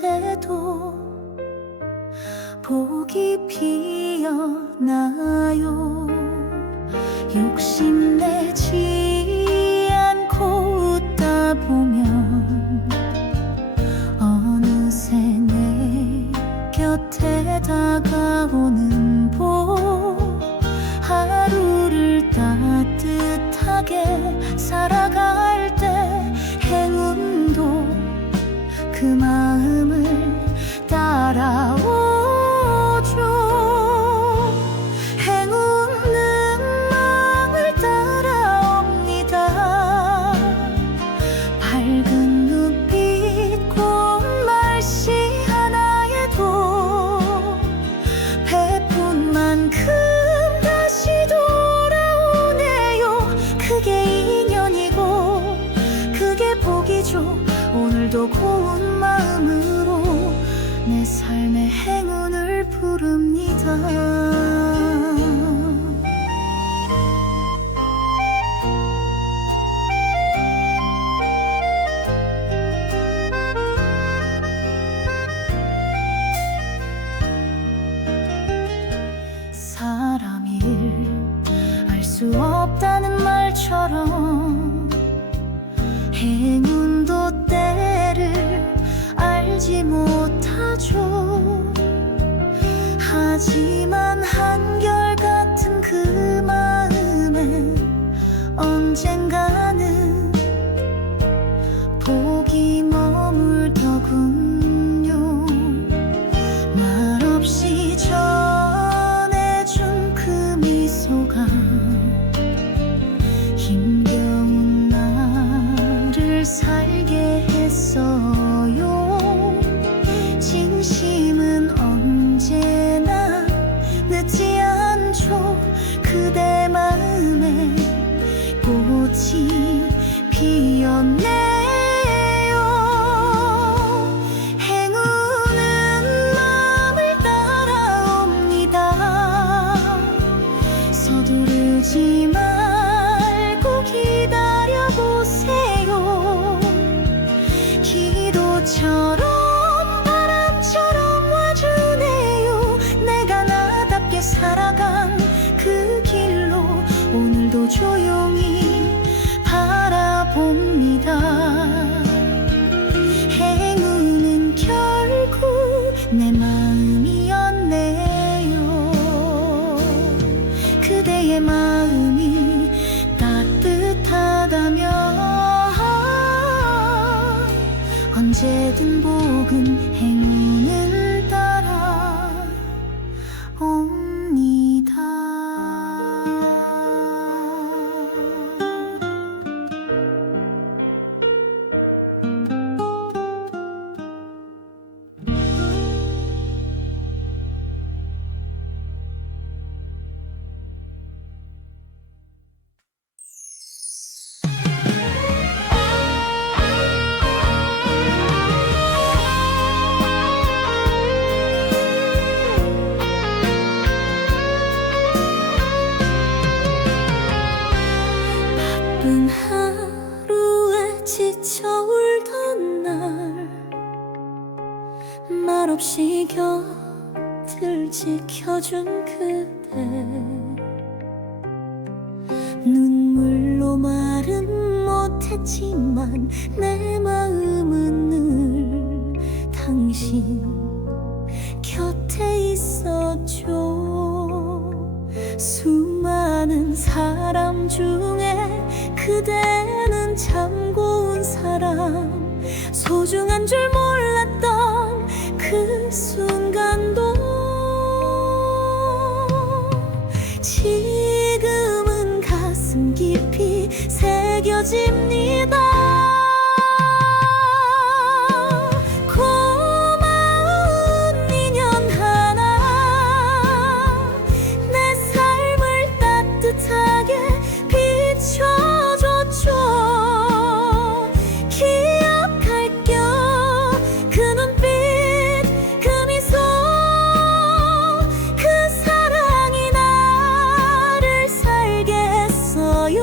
곳에도 복이 피어나요. 욕심내지 않고 웃다 보면 어느새 내 곁에 다가오는 복, 하루를 따뜻하게 살아갈 때 행운도 그 마음을 따라오죠. 행운은 마음을 따라옵니다. 밝은 눈빛, 고운 말씨 하나에도 베푼 만큼 다시 돌아오네요. 그게 인연이고 그게 복이죠. 오늘도 고운 마음으로 내 삶의 행운을 부릅니다. 사람 일 알 수 없다는 말처럼 행운도 때를 알지 못하죠. 하지만 한결같은 그 마음엔 언젠가는 복이 머물더군요. 말없이 전해준 그 미소가 힘겨운 나를 살게 했어요. 진심은 언제나 늦지 않죠. 그대 마음에 꽃이 피었네요. 행운은 마음을 따라옵니다. 서두르지 말고 기다려보세요. 기도처럼 바람처럼 와주네요. 내가 나답게 살아간 그 길로 오늘도 조용히 바라봅니다. 행운은 결국 내 마음이었네요. 그대의 마음이 따뜻하다면 언제든 복은 행운을 따라옵니다. 바쁜 하루에 지쳐 울던 날 말없이 곁을 지켜준 그대, 눈물로 말은 못했지만 내 마음은 늘 당신 곁에 있었죠. 수많은 사람 중에 그대는 참 고운 사람, 소중한 줄 몰랐던 그 순간도 지금은 가슴 깊이 새겨집니다. 고마운 인연 하나 내 삶을 따뜻하게 비춰줬죠. 기억할게요. 그 눈빛, 그 미소, 그 사랑이 나를 살게 했어요.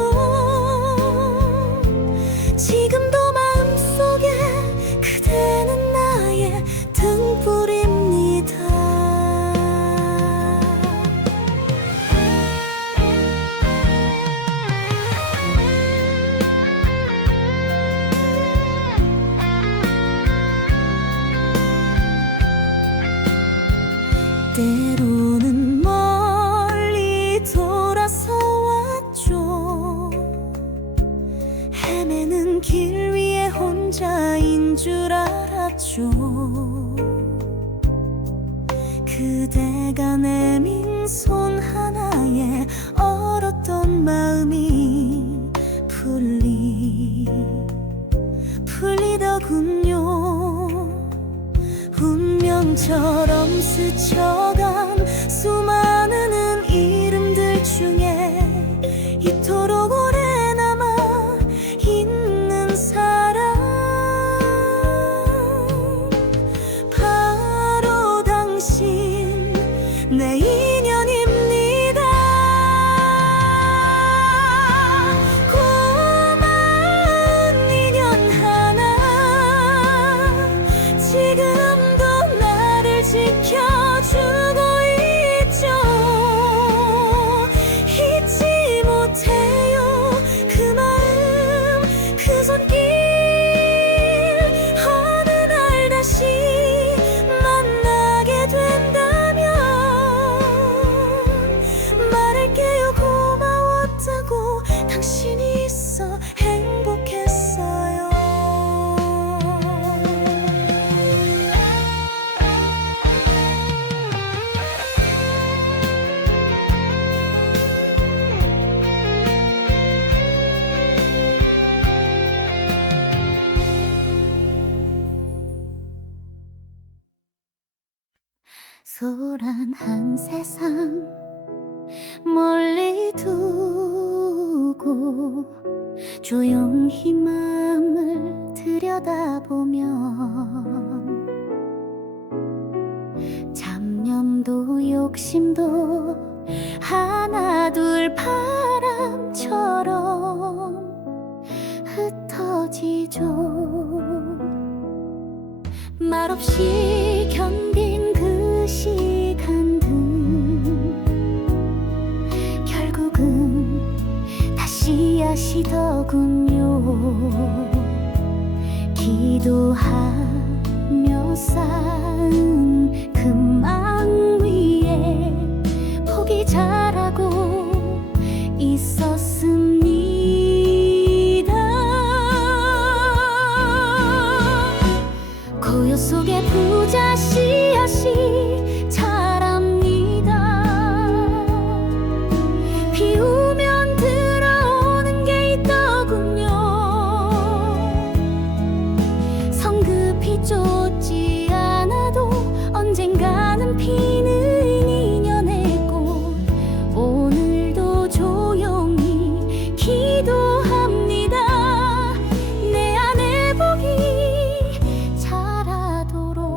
있죠. 그대가 내민 손 하나에 얼었던 마음이 풀리더군요. 운명처럼 스쳐간 수많은 이름들 중에 이토록 오래 남아 있는 사람, 바로 당신 내 인연입니다. 고마운 인연 하나, 지금도 나를 지켜주고 있죠. 잊지 못해요 그 마음, 그 손길. 어느 날 다시 만나게 된다면 말할게요. 고마웠다고. 당신이 있어 행복했어요. 소란한 세상 멀리 두고 조용히 마음을 들여다보면 잡념도 욕심도 하나둘 바람처럼 흩어지죠. 말없이 견딘 그 시간들 결국은 다시 아시더군요. 기도하며 쌓은 그 망 위에 포기 잘하고 있었습니다. 고요 속에 부자 씨앗이 자랍니다. 비우면 들어오는 게 있더군요. 성급히 쫓지 않아도 언젠가는 피는 인연의 꽃. 오늘도 조용히 기도합니다. 내 안에 복이 자라도록.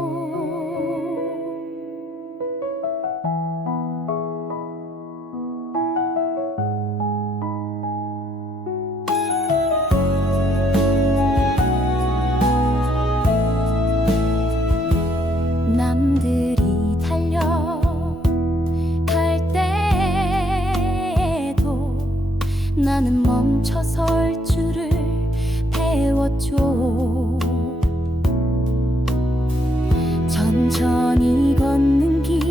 남들이 달려갈 때에도 나는 멈춰설 줄을 배웠죠. 천천히 걷는 길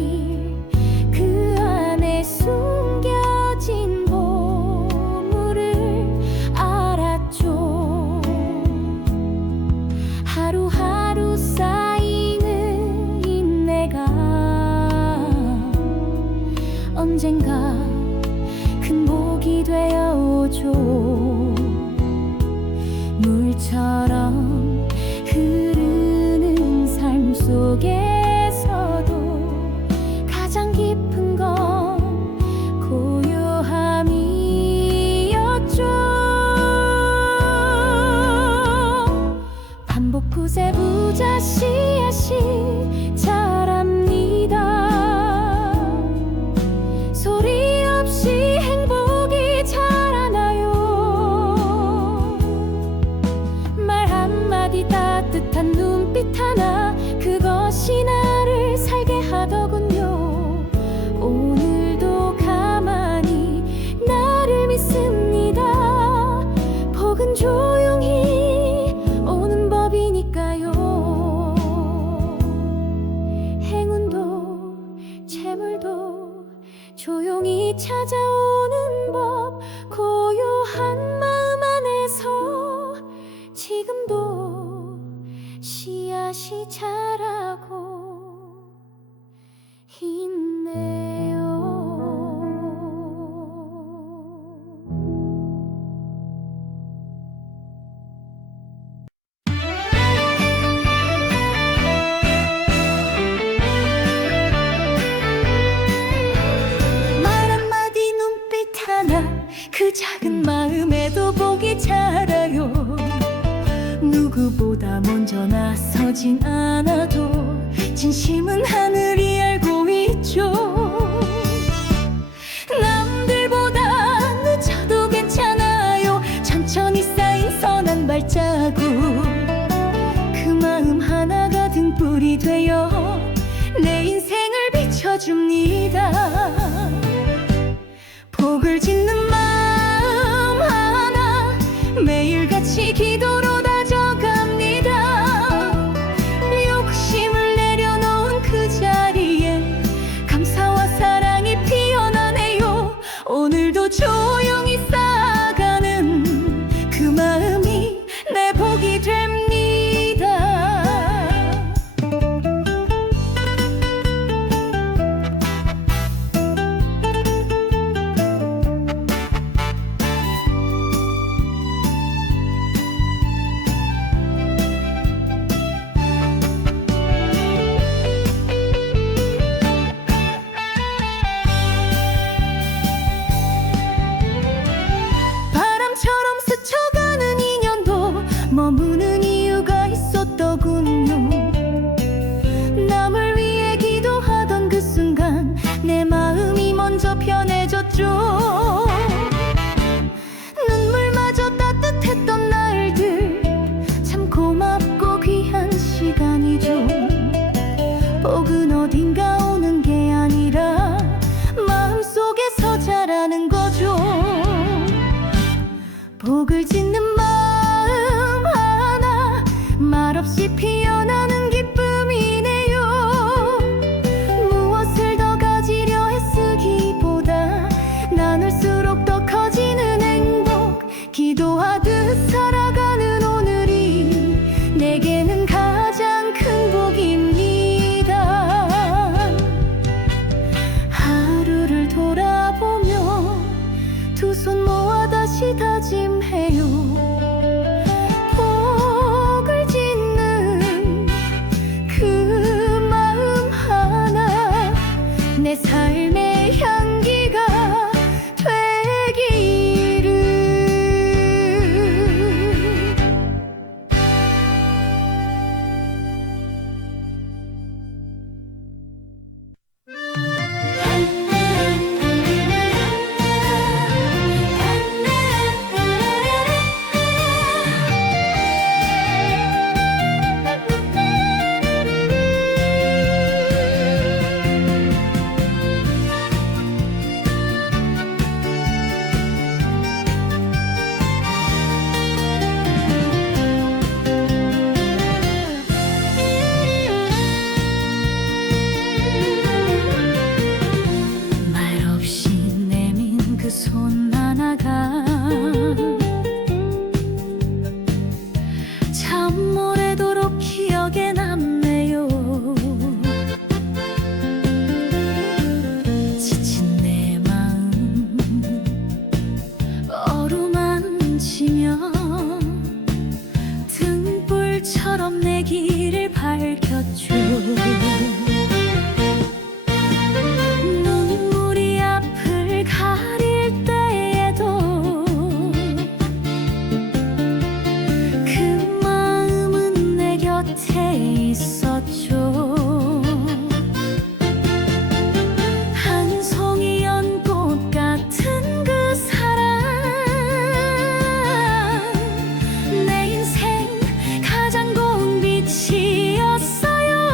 그 안에 숨겨진 보물을 알았죠. 하루하루 쌓이는 인내가 언젠가 큰 복이 되어오죠. 물처럼 흐르는 삶 속에서도 가장 깊은 건 고요함이었죠. 반복구세 부자 씨앗이 자랍니다. 소리 없이 행복이 자라나요. 말 한마디 따뜻한 눈빛 하나, 그것이 나를 살게 하더군요. 오늘도 가만히 나를 믿습니다. 복은 조용히 오는 법이니까요. 행운도 재물도 조용히 찾아오는 법. 고요한 마음 안에서 지금도 씨앗이 다시 자라고 있네요. 말 한마디 눈빛 하나 그 작은 마음에도 복이 자라요. 누구보다 먼저 나서진 않아도 진심은 하늘이 알고 있죠. 남들보다 늦어도 괜찮아요. 천천히 쌓인 선한 발자국, 그 마음 하나가 등불이 되어 내 인생을 비춰줍니다. 복을 짓는 마음 하나 매일같이 기도로 다져갑니다. 욕심을 내려놓은 그 자리에 감사와 사랑이 피어나네요. 오늘도 조용히 쌓아가는 그 마음이 내 복이 됩니다. 바람처럼 스쳐가는 인연도 머무는 이유가 있었더군요. 남을 위해 기도하던 그 순간 내 마음이 먼저 편해졌죠. 눈물마저 따뜻했던 날들 참 고맙고 귀한 시간이죠. 복은 어딘가 오는 게 아니라 마음속에서 자라는 거죠. 복을 짓는 마음 하나 말없이 피어나는 기쁨이네요. 무엇을 더 가지려 애쓰기보다 나눌수록 더 커지는 행복, 기도하듯 살아가는 오늘이 내게는 가장 큰 복입니다. 하루를 돌아보며 두 손 모아 다시 다짐해요. 복을 짓는 그 마음 하나 내 삶의 향기가 되기를. 말없이 내민 그 손 하나가 참 오래도록 기억에 남네요. 지친 내 마음 어루만지며 등불처럼 내 길을 밝혔죠. 눈물이 앞을 가릴 때에도 그 마음은 내 곁에 있었죠. 한 송이 연꽃 같은 그 사랑 내 인생 가장 고운 빛이었어요.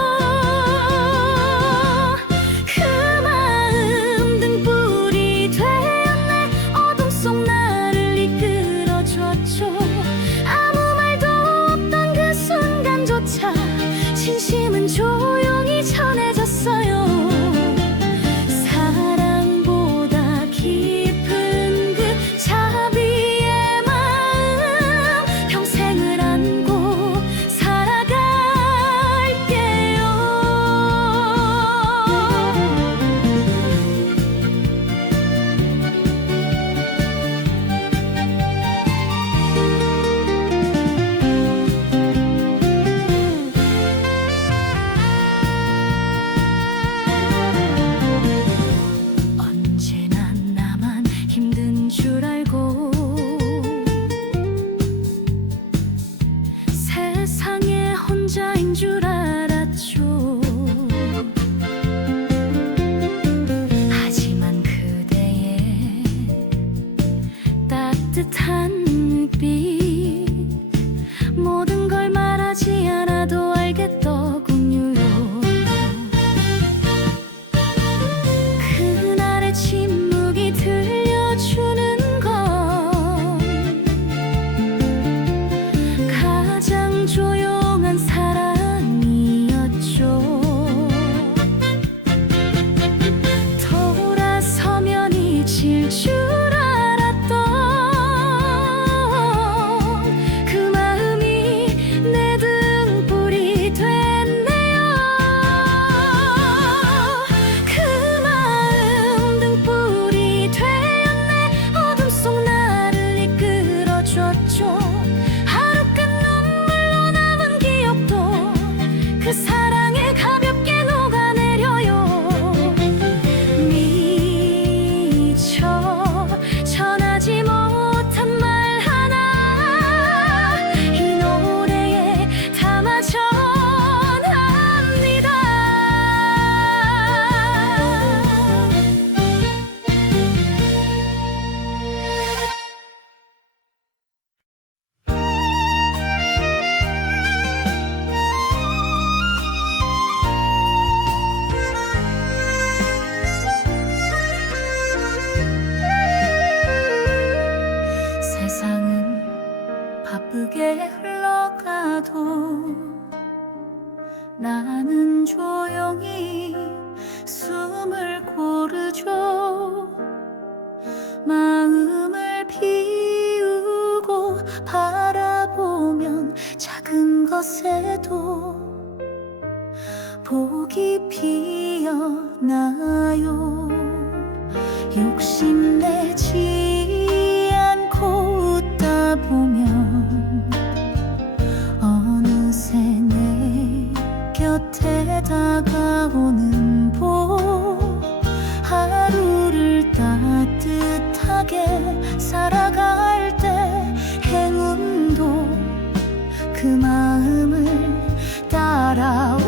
따뜻한 눈빛 모든 걸 말하지 않아도 알겠더군요. 그날의 침묵이 들려주는 건 가장 조용한 사랑이었죠. 돌아서면 잊힐 줄 알았던 그 마음이 내 등불이 됐네요. 그 마음 등불이 되었네. 어둠 속 나를 이끌어줬죠. 하루 끝 눈물로 남은 기억도 그 사랑에 가볍게 녹아내려요. 미처 전하지 못한 말 하나 이 노래에 담아 전합니다. 세상은 바쁘게 흘러가도 나는 조용히 숨을 고르죠. 마음을 비우고 바라보면 작은 것에도 복이 피어나요. 욕심내지 않고 웃다 보면 어느새 내 곁에 다가오는 복, 하루를 따뜻하게 살아갈 때 행운도 그 마음을 따라오죠.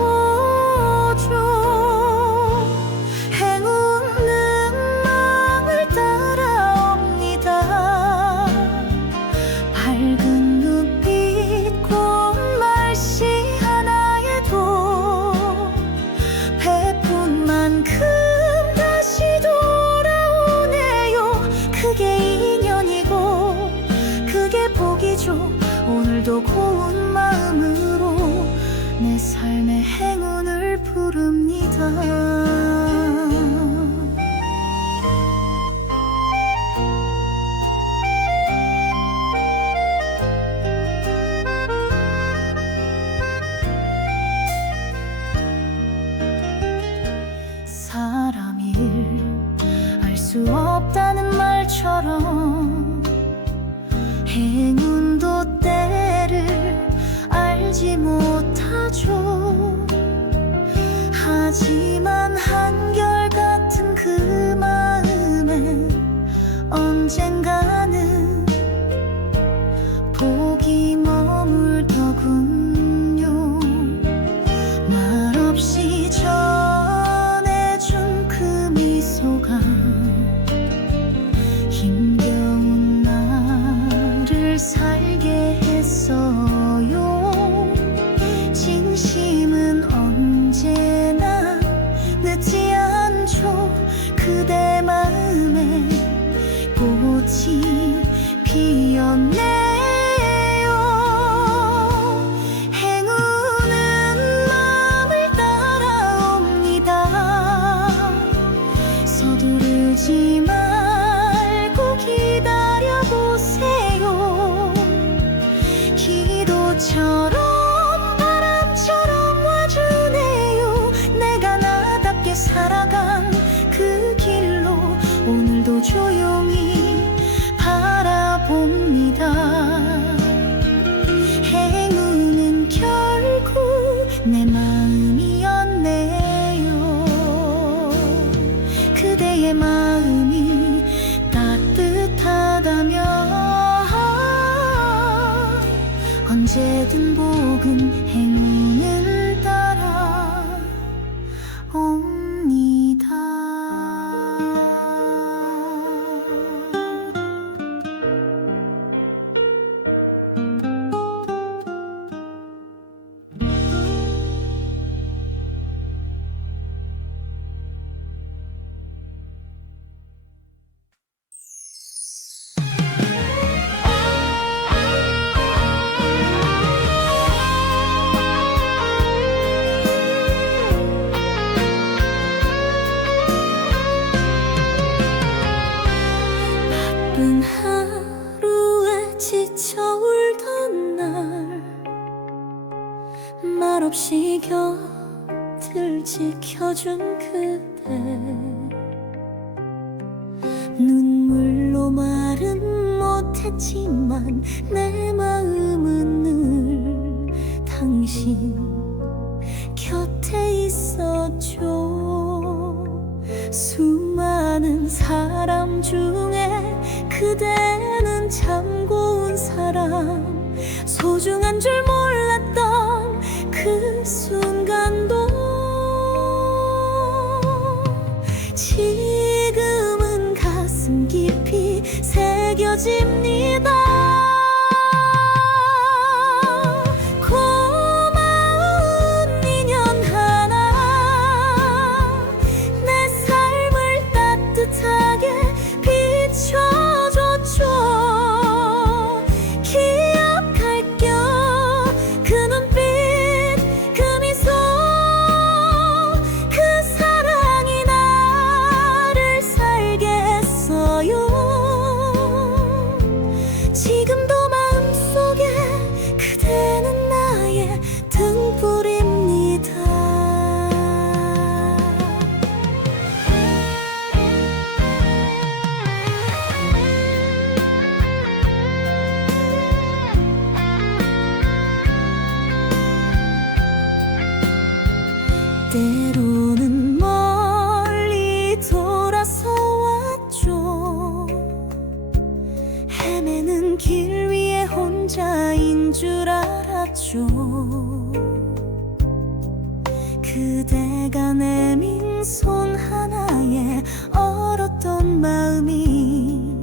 행운은 마음을 따라옵니다. 밝은 눈빛 고운 말씨 하나에도 베푼 만큼 다시 돌아오네요. 그게 인연이고 그게 복이죠. 오늘도 고운 마음으로 내 삶의 행운을 부릅니다. 사람 일 알 수 없다는 말처럼 행운도 때를 알지 못하죠. 하지만 한결같은 그 마음엔 언젠가는 복이 머물더군요. 말없이 전해준 그 미소가 힘겨운 나를 살게 했어요. 진심은 언제나 늦지 않죠. 그대 마음에 꽃이 피었네요. 행운은 마음을 따라옵니다. 서두르지 말고 기다려보세요. 기도처럼 바람처럼 와주네요. 내가 나답게 살아간 그 길로 오늘도 조용히 바라봅니다. 행운은 결국 내 마음이었네요. 그대의 마음이 따뜻하다면 언제든 복은 행운을 따라옵니다. 바쁜 하루에 지쳐 울던 날 말없이 곁을 지켜준 그대 눈물로 말은 못했지만 내 마음은 늘 당신 곁에 있었죠. 수많은 사람 중에 그대는 참 고운 사람 소중한 줄 몰랐던 그 순간도 지금은 가슴 깊이 새겨집니다. 고마운 인연 하나 내 삶을 따뜻하게 비춰줬죠. 기억할게요. 그 눈빛 그 미소 그 사랑이 나를 살게 했어요. 지금도 마음속에 그대는 나의 등불입니다. 때로는 멀리 돌아서 왔죠. 헤매는 길 위에 혼자인 줄 알았죠. 그대가 내민 손 하나에 얼었던 마음이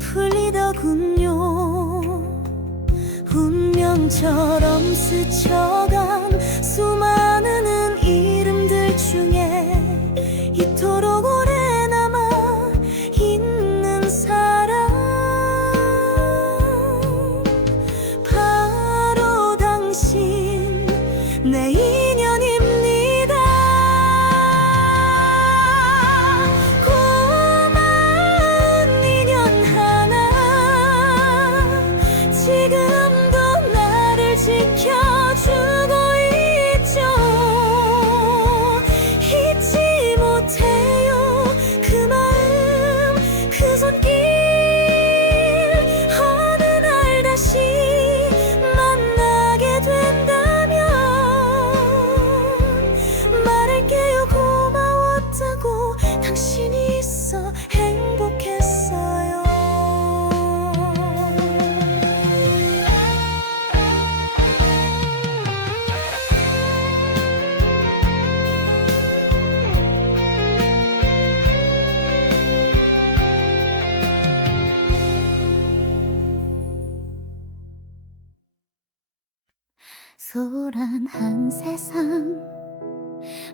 풀리더군요. 운명처럼 스쳐간 수많은 이름들 중에 이토록 오래 남아 있는 사람 바로 당신 내 인연입니다. 고마운 인연 하나 지금도 나를 지켜주고 있죠. 잊지 못해요. 그 마음 그 손길 어느 날 다시 만나게 된다면 말할게요. 고마웠다고 당신이 있어 행복했어요. 소란한 세상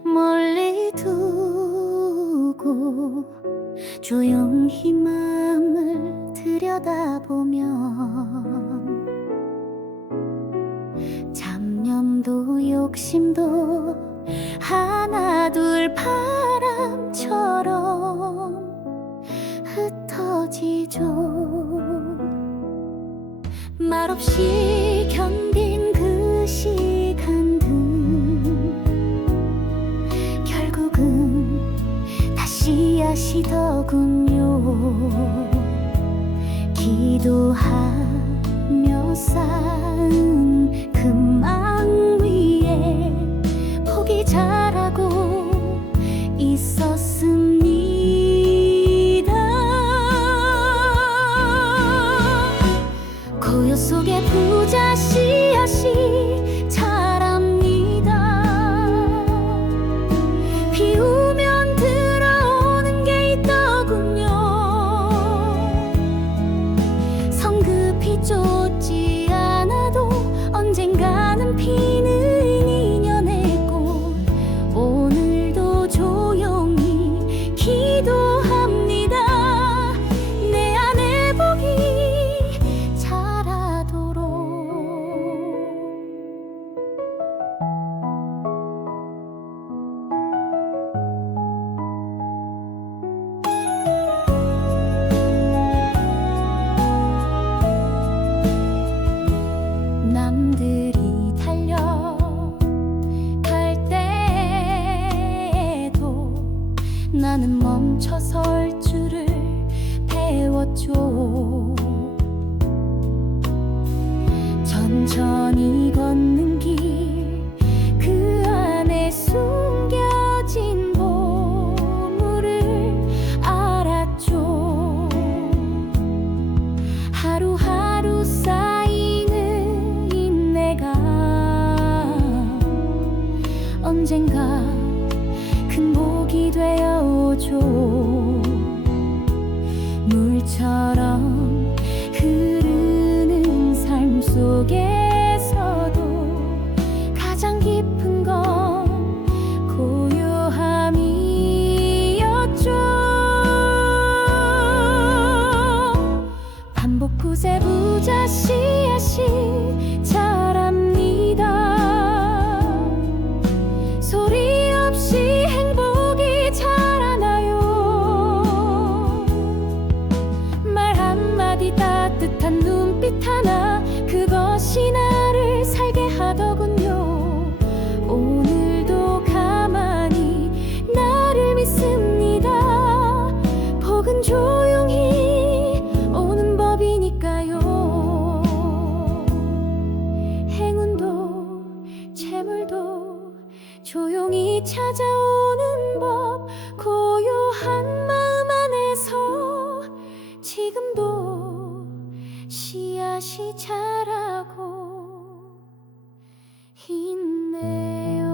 멀리 두고 조용히 마음을 들여다보면 잡념도 욕심도 하나둘 바람처럼 흩어지죠. 말없이 견딘 그 시간들 결국은 다시 아시더군요. 기도하며 쌓은 그 망 위에 복이 자라고 있었습니다. 고요 속에 부자 씨앗이 자랍니다. 비 오면 들어오는 게 있더군요. 성급히 쫓지 않아도 언젠가는 피는 인연의 꽃 오늘도 조용히 나는 멈춰설 줄을 배웠죠. 천천히 걷는 길 그 안에 숨겨진 보물을 알았죠. 하루하루 쌓이는 인내가 언젠가 큰 복이 되어오죠. 물처럼 흐르는 삶 속에서도 가장 깊은 건 고요함이었죠. 반복 구세부자 씨앗이 자랍니다. 소리 없이 행복이 자라나요. 말 한마디 따뜻한 눈빛 하나 그것이 나를 살게 하더군요. 오늘도 가만히 나를 믿습니다. 복은 조용히 오는 법이니까요. 행운도 재물도 조용히 찾아오는 법. 고요한 마음 안에서 지금도 씨앗이 자라고 있네요.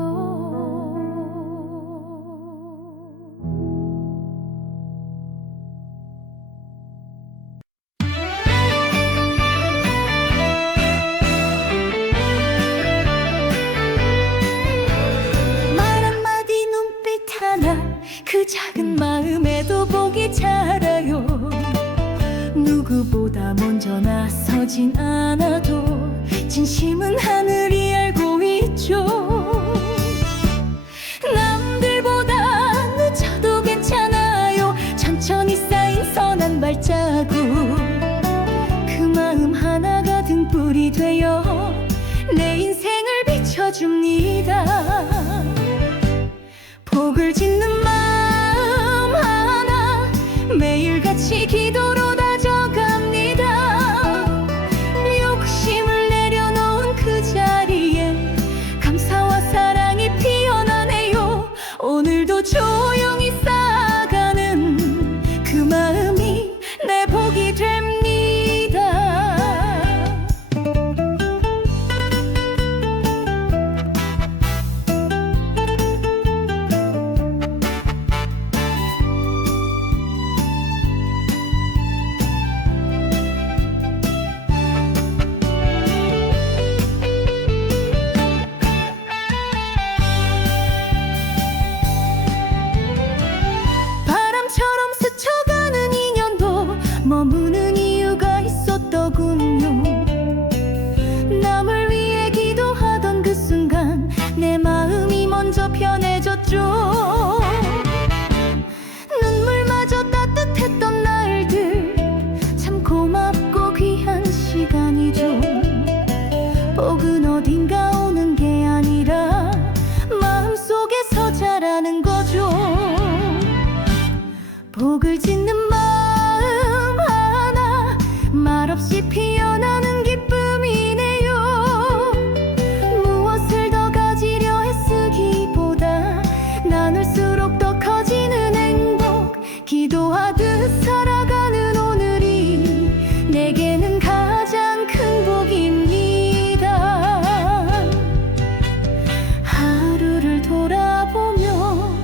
말 한마디 눈빛 하나 그 작은 마음에도 복이 자라요. 누구보다 먼저 나서진 않아도 진심은 하늘이 알고 있죠. 남들보다 늦어도 괜찮아요. 천천히 쌓인 선한 발자국 그 마음 하나가 등불이 되어 내 인생을 비춰줍니다. 복을 짓는 마음 하나 매일같이 기도로 다져갑니다. 욕심을 내려놓은 그 자리에 감사와 사랑이 피어나네요. 오늘도 조용히 쌓아가는 그 마음이 내 복이 됩니다. 바람처럼 스쳐가는 인연도 머무는 이유가 있었더군요. 남을 위해 기도하던 그 순간 내 마음이 먼저 편해졌죠. 눈물마저 따뜻했던 날들 참 고맙고 귀한 시간이죠. 복은 어딘가 오는 게 아니라 마음속에서 자라는 거죠. 복을 짓는 마음 하나 말없이 피어나는 기쁨이네요. 무엇을 더 가지려 애쓰기보다 나눌수록 더 커지는 행복. 기도하듯 살아가는 오늘이 내게는 가장 큰 복입니다. 하루를 돌아보며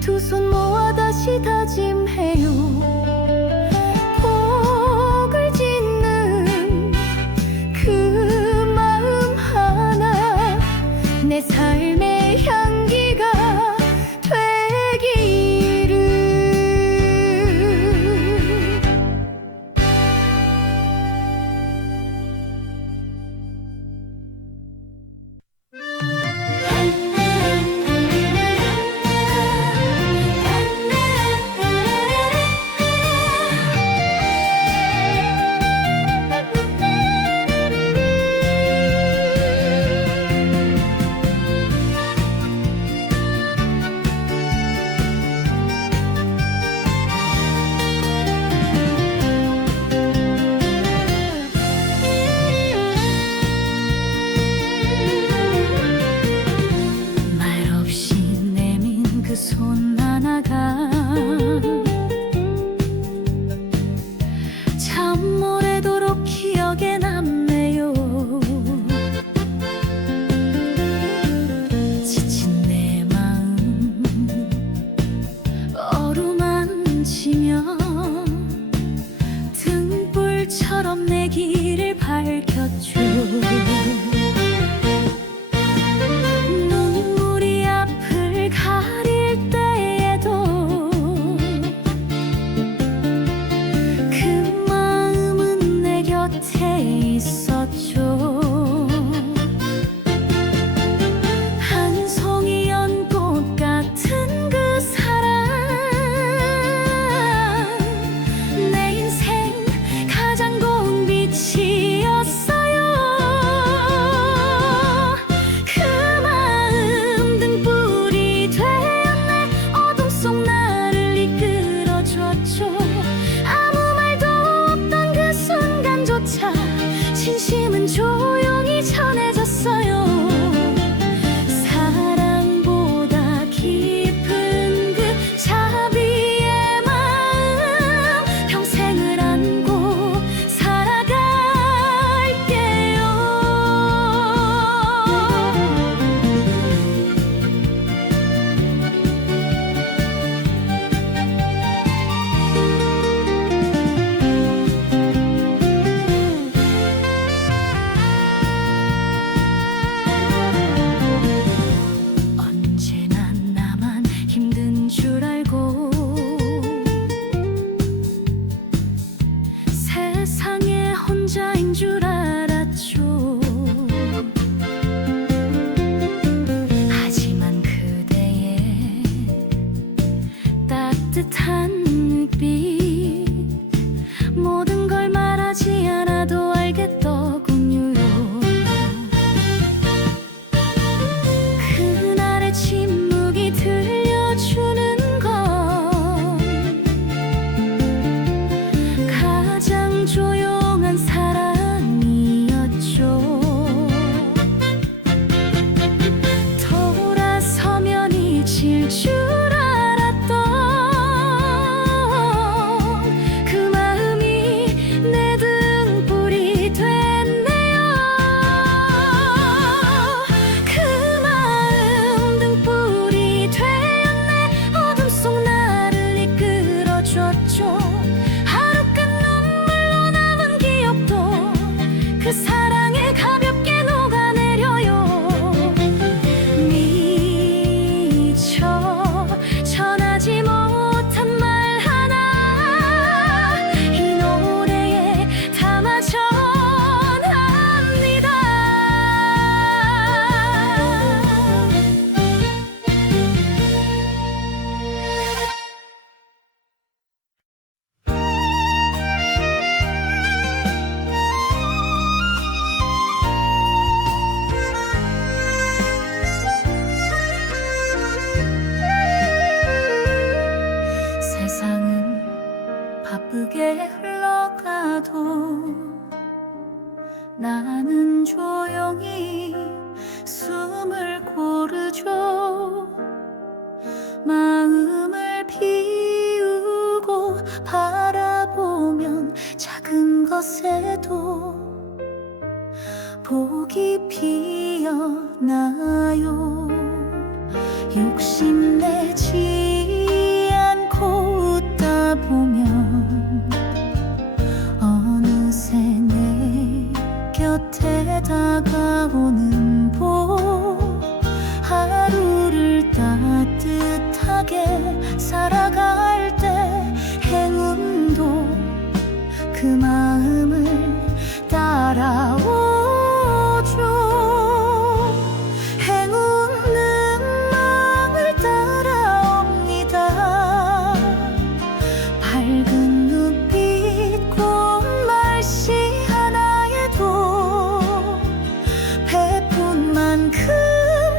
두 손 모아 다시 다짐해요. 복을 짓는 그 마음 하나 내 삶의 향기가 되기를. 던지며 등불처럼 내 길을 밝혔죠. 눈물이 앞을 가릴 때에도 그 마음은 내 곁에 있었죠. 한 송이 연꽃 같은 그 사랑, 내 인생 가장 고운 빛이었어요. 그 마음 등불이 되었네. 어둠 속 나를 이끌어줬죠. 아무 말도 없던 그 순간조차 진심은 조용히 전해졌어요. 사랑보다 깊은 그 자비의 마음, 평생을 안고 살아갈게요. 언제나 나만 힘든 줄 알고 세상에 혼자인 줄 알았죠. 하지만 그대의 따뜻한 눈빛, 모든 걸 말하지 않아도 알겠더군요. 그날의 침묵이 들려주는 건 가장 조용한 사랑이었죠. 돌아서면 잊힐 줄 알았던 그 마음이 내 등불이 됐네요. 그 마음 등불이 되었네. 어둠 속 나를 이끌어줬죠. 하루 끝 눈물로 남은 기억도 그 사랑에 가볍게 녹아내려요. 미처 전하지 못한 말 하나 이 노래에 담아 전합니다. 세상은 바쁘게 흘러가도 나는 조용히 숨을 고르죠. 마음을 비우고 바라보면 작은 것에도 복이 피어나요. 욕심내지 않고 웃다 보면 어느새 내 곁에 다가오는 복, 하루를 따뜻하게 살아갈 때 행운도 그 마음을 따라오죠. 행운은 마음을 따라옵니다. 밝은 눈빛 꽃말씨 하나에도 베푼 만큼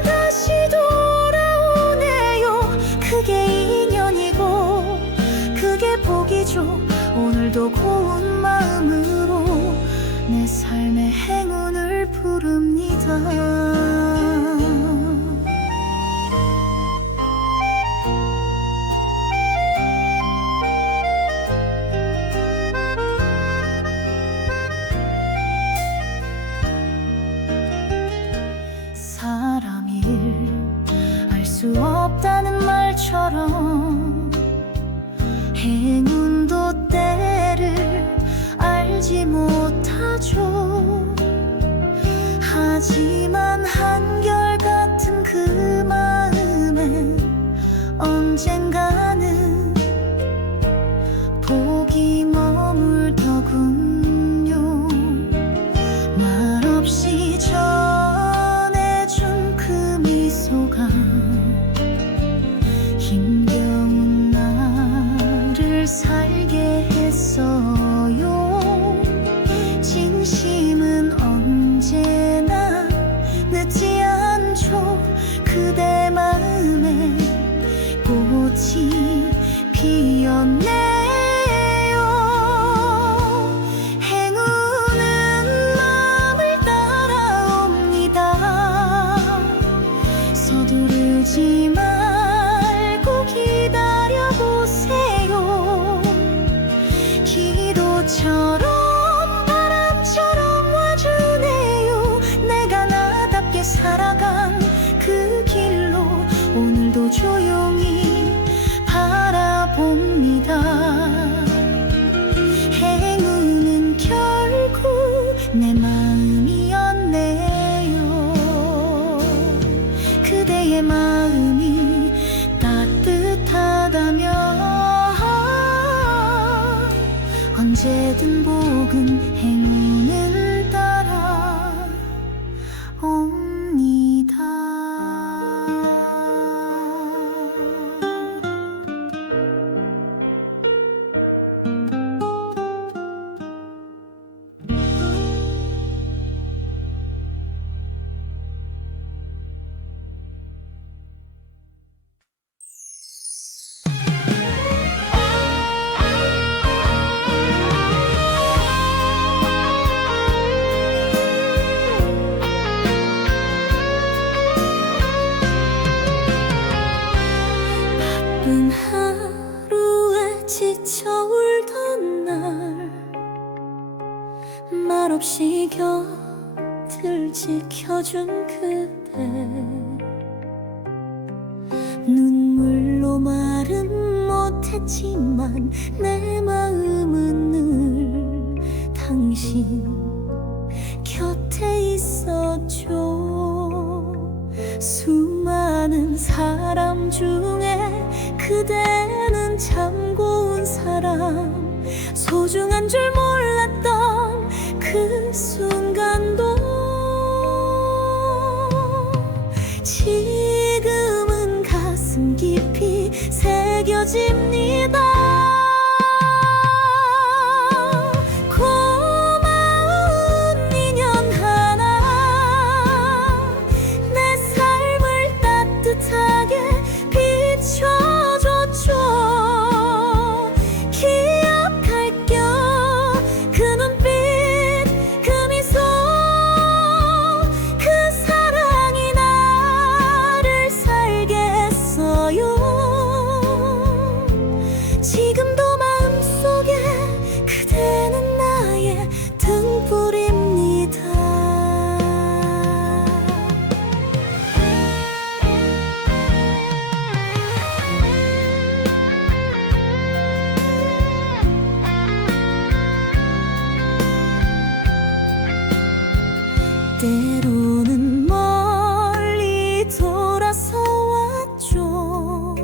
다시 돌아오네요. 그게 인연이고 그게 복이죠. 오늘도 고운 마음으로 내 삶의 행운을 부릅니다. 수 없다는 말처럼 행운도 때를 알지 못하죠. 하지만 한결같은 그 마음엔 언젠가는 복이 머물더군요. 말없이 전해준 그 미소가 힘겨운 나를 살게 했어요. 진심은 언제나 늦지 않죠. 그대 마음에 꽃이 피었네요. 행운은 마음을 따라옵니다. 서두르지 말고 기다려보세요. 기도처럼 바람처럼 와주네요. 내가 나답게 살아간 그 길로 오늘도 조용히 바라봅니다. 행운은 결국 내 마음이었네요. 그대의 마음이 따뜻하다면 언제든 복은 행운을 따라옵니다. 바쁜 하루에 지쳐 울던 날 말없이 곁을 지켜준 그대 눈물로 말은 못했지만 내 마음은 늘 당신 곁에 있었죠. 수많은 사람 중에 그대는 참 고운 사람, 소중한 줄 몰랐던 그 순간도 지금은 가슴 깊이 새겨집니다. 고마운 인연 하나 내 삶을 따뜻하게 비춰줬죠. 기억할게요. 그 눈빛 그 미소 그 사랑이 나를 살게 했어요. 지금도 마음속에 그대는 나의 등불입니다. 때로는 멀리 돌아서 왔죠.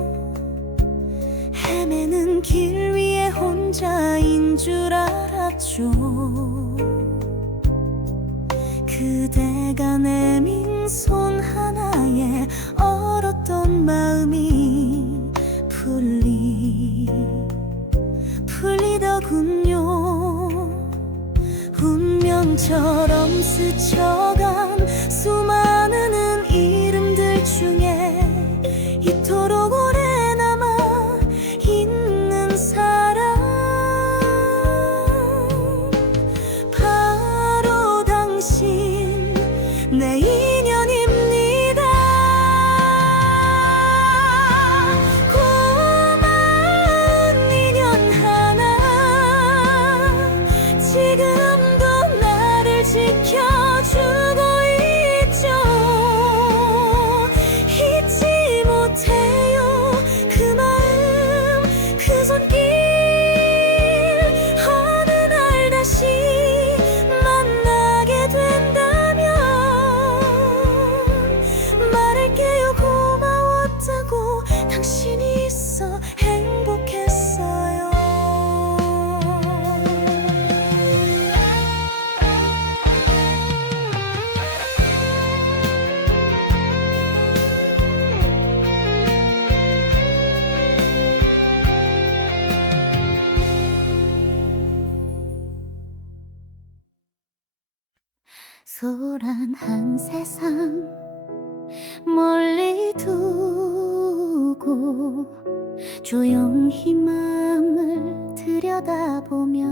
헤매는 길 위에 혼자인 줄 알았죠. 그대가 내민 손 하나에 얼었던 마음이 풀리더군요. 운명처럼 스쳐간 수많은 이름들 중에 이토록 오래 남아 있는 사람, 바로 당신 내 인연입니다. 고마운 인연 하나 지금도 나를 지켜주고 있죠. 소란한 세상 멀리 두고 조용히 마음을 들여다보면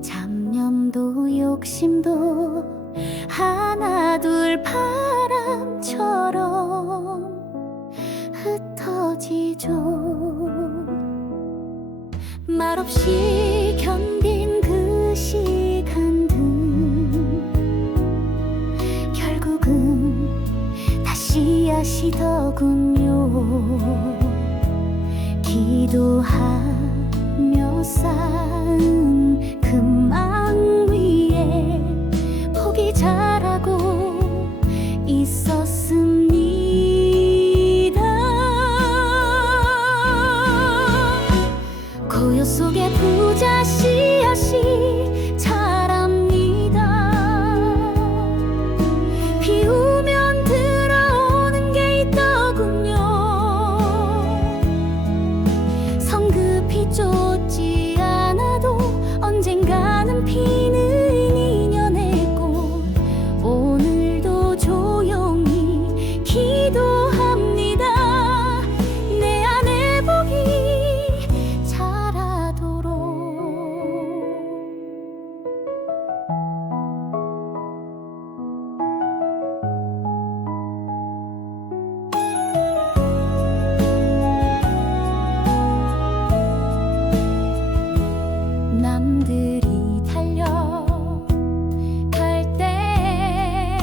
잡념도 욕심도 하나둘 바람처럼 흩어지죠. 말없이 견딘 그 시간들 결국은 다시 하시더군요. 기도하며 쌓은 그 망 위에 복이 자라고 있었습니다. 고요 속에 부자 씨앗이 자랍니다. 비 오면 들어오는 게 있더군요. 성급히 쫓지 않아도 언젠가는 피는 인연의 꽃. 오늘도 조용히 기도합니다. 내 안에 복이 자라도록. 남들이 달려갈 때에도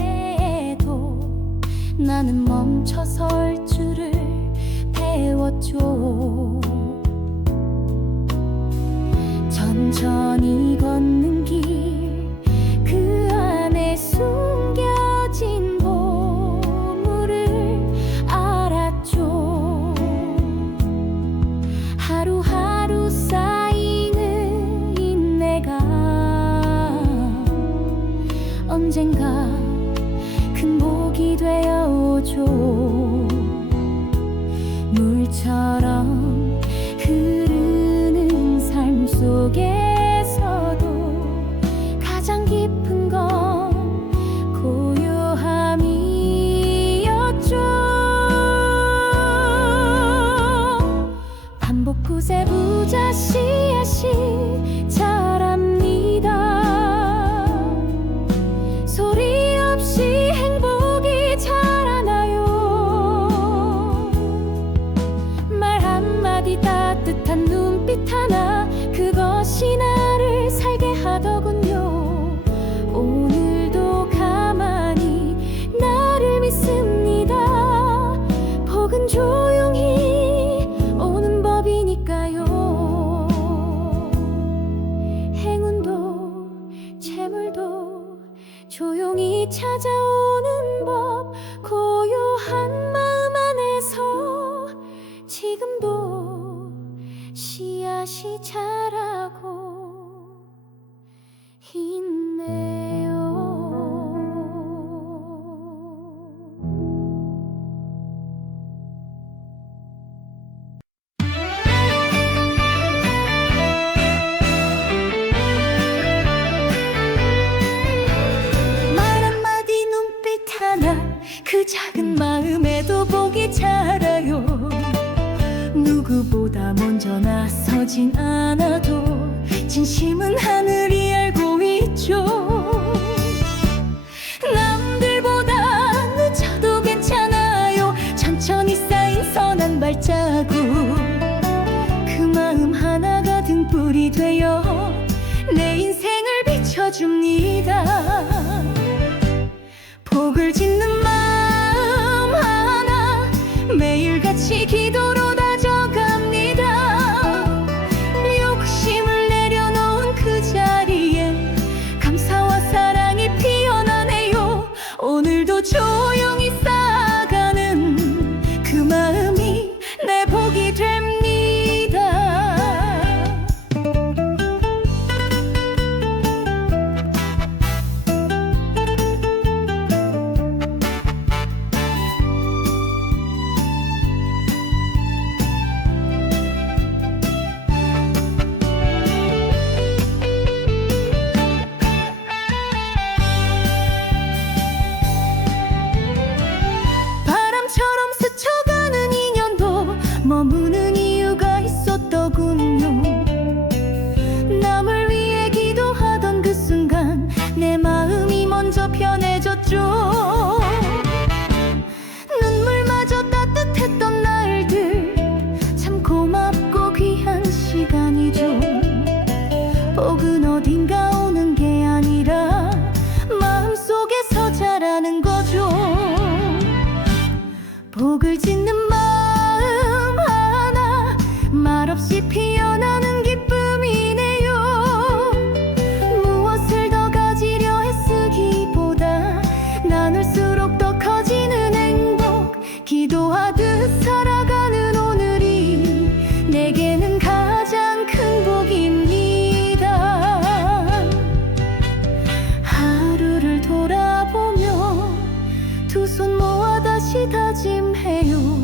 나는 멈춰설 줄을 배웠죠. 천천히 걷는 길 그 안에 숨겨진 보물을 알았죠. 하루하루 쌓이는 인내가 언젠가 큰 복이 되어오죠. 물처럼 흐르는 삶 속에서도 가장 깊은 건 고요함이었죠. 반복 구세 부자 씨앗이 자랍니다. 소리 없이 행복이 자라나요. 말 한마디 따뜻한 눈빛 하나 그것이 나를 살게 하더군요. 오늘도 가만히 나를 믿습니다. 복은 조용히 오는 법이니까요. 행운도 재물도 조용히 찾아오는 법. 고요한 마음 안에서 지금도 씨앗이 자라고 있네요. 말 한마디 눈빛 하나 그 작은 마음에도 복이 자라요. 누구보다 먼저 나서진 않아도 진심은 하늘이 알고 있죠. 남들보다 늦어도 괜찮아요. 천천히 쌓인 선한 발자국 그 마음 하나가 등불이 되어 내 인생을 비춰줍니다. 복을 짓는 마음 하나 매일같이 기도로 다져갑니다. 욕심을 내려놓은 그 자리에 감사와 사랑이 피어나네요. 오늘도 조용히 쌓아가는 그 마음이 내 복이 됩니다. 머무는 이유가 있었더군요. 남을 위해 기도하던 그 순간 내 마음이 먼저 편해졌죠. 눈물마저 따뜻했던 날들 참 고맙고 귀한 시간이죠. 복은 어딘가 오는 게 아니라 마음속에서 자라는 거죠. 복을 짓는 마음 하나 말없이 피어나는 기쁨이네요. 무엇을 더 가지려 애쓰기보다 나눌수록 더 커지는 행복, 기도하듯 살아가는 오늘이 내게는 가장 큰 복입니다. 하루를 돌아보며 두 손 모아 다시 다짐해요.